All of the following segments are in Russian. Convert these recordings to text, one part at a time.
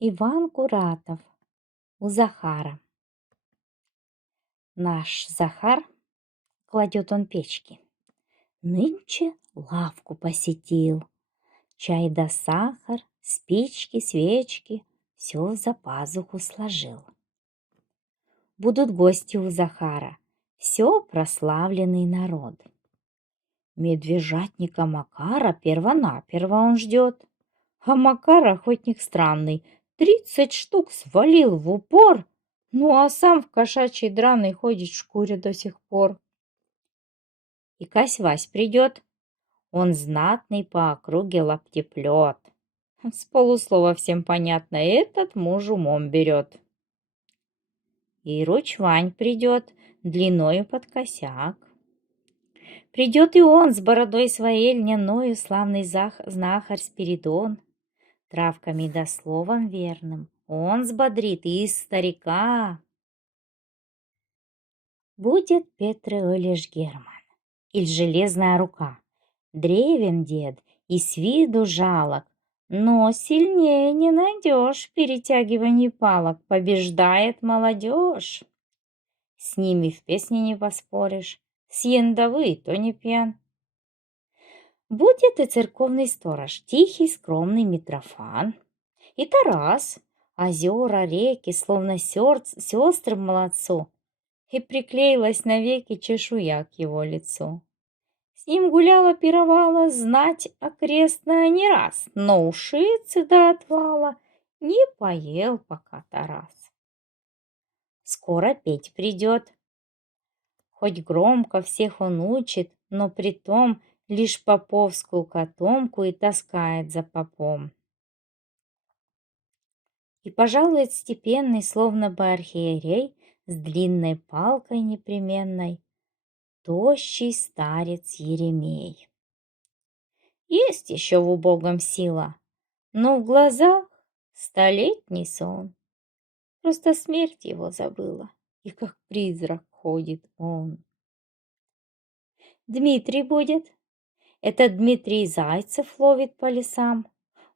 Иван Куратов у Захара. Наш Захар, кладет он печки, нынче лавку посетил. Чай да сахар, спички, свечки все за пазуху сложил. Будут гости у Захара, все прославленный народ. Медвежатника Макара первонаперво он ждет. А Макар охотник странный, 30 штук свалил в упор, ну а сам в кошачьей драной ходит в шкуре до сих пор. И Кась-Вась придет, он знатный по округе лаптеплет. С полуслова всем понятно, этот муж умом берет. И Руч Вань придет, длиною под косяк. Придет и он с бородой своей льняною, славный знахарь Спиридон. Травками да словом верным он сбодрит и старика. Будет Петр Ильич Герман, иль железная рука. Древен дед и с виду жалок, но сильнее не найдешь в перетягивании палок, побеждает молодежь. С ними в песне не поспоришь, с яндовы то не пьян. Будет и церковный сторож, тихий, скромный Митрофан, и Тарас, озера, реки, словно сестры молодцу, и приклеилась навеки чешуя к его лицу. С ним гуляла, пировала знать окрестная не раз, но ушицы до отвала не поел пока Тарас. Скоро петь придет, хоть громко всех он учит, но притом лишь поповскую котомку и таскает за попом. И пожалует степенный, словно бы архиерей, с длинной палкой непременной, тощий старец Еремей. Есть еще в убогом сила, но в глазах столетний сон. Просто смерть его забыла, и как призрак ходит он. Дмитрий будет. Этот Дмитрий зайцев ловит по лесам.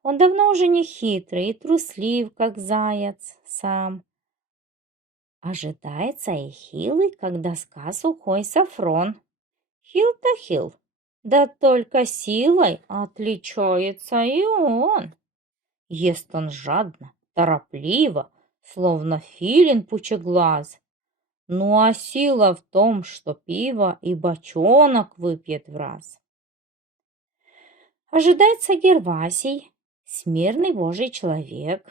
Он давно уже не хитрый и труслив, как заяц сам. Ожидается и хилый, как доска сухой Сафрон. Хил-то хил, да только силой отличается и он. Ест он жадно, торопливо, словно филин пучеглаз. Ну а сила в том, что пиво и бочонок выпьет в раз. Ожидается Гервасий, смирный божий человек,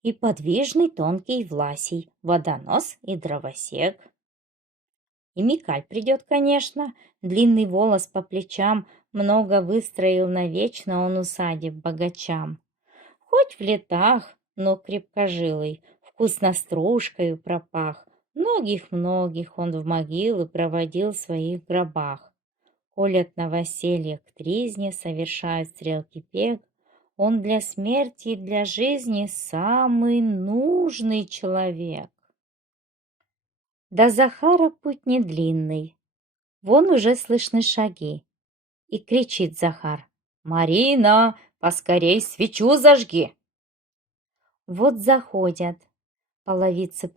и подвижный тонкий Власий, водонос и дровосек. И Микаль придет, конечно, длинный волос по плечам, много выстроил навечно он усадеб богачам. Хоть в летах, но крепкожилый, вкусно стружкою пропах, многих-многих он в могилы проводил в своих гробах. Коль от новоселья к тризне совершают стрелки бег, он для смерти и для жизни самый нужный человек. До Захара путь не длинный, вон уже слышны шаги. И кричит Захар: «Марина, поскорей свечу зажги!» Вот заходят, половицы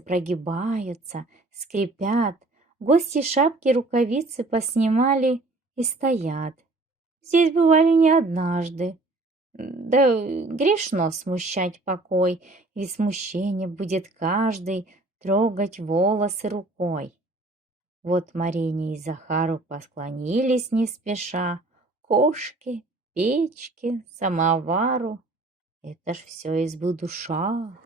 прогибаются, скрипят, гости шапки, рукавицы поснимали и стоят. Здесь бывали не однажды. Да грешно смущать покой, ведь смущение будет каждый трогать волосы рукой. Вот Марине и Захару посклонились не спеша, кошке, печке, самовару. Это ж все избы душа.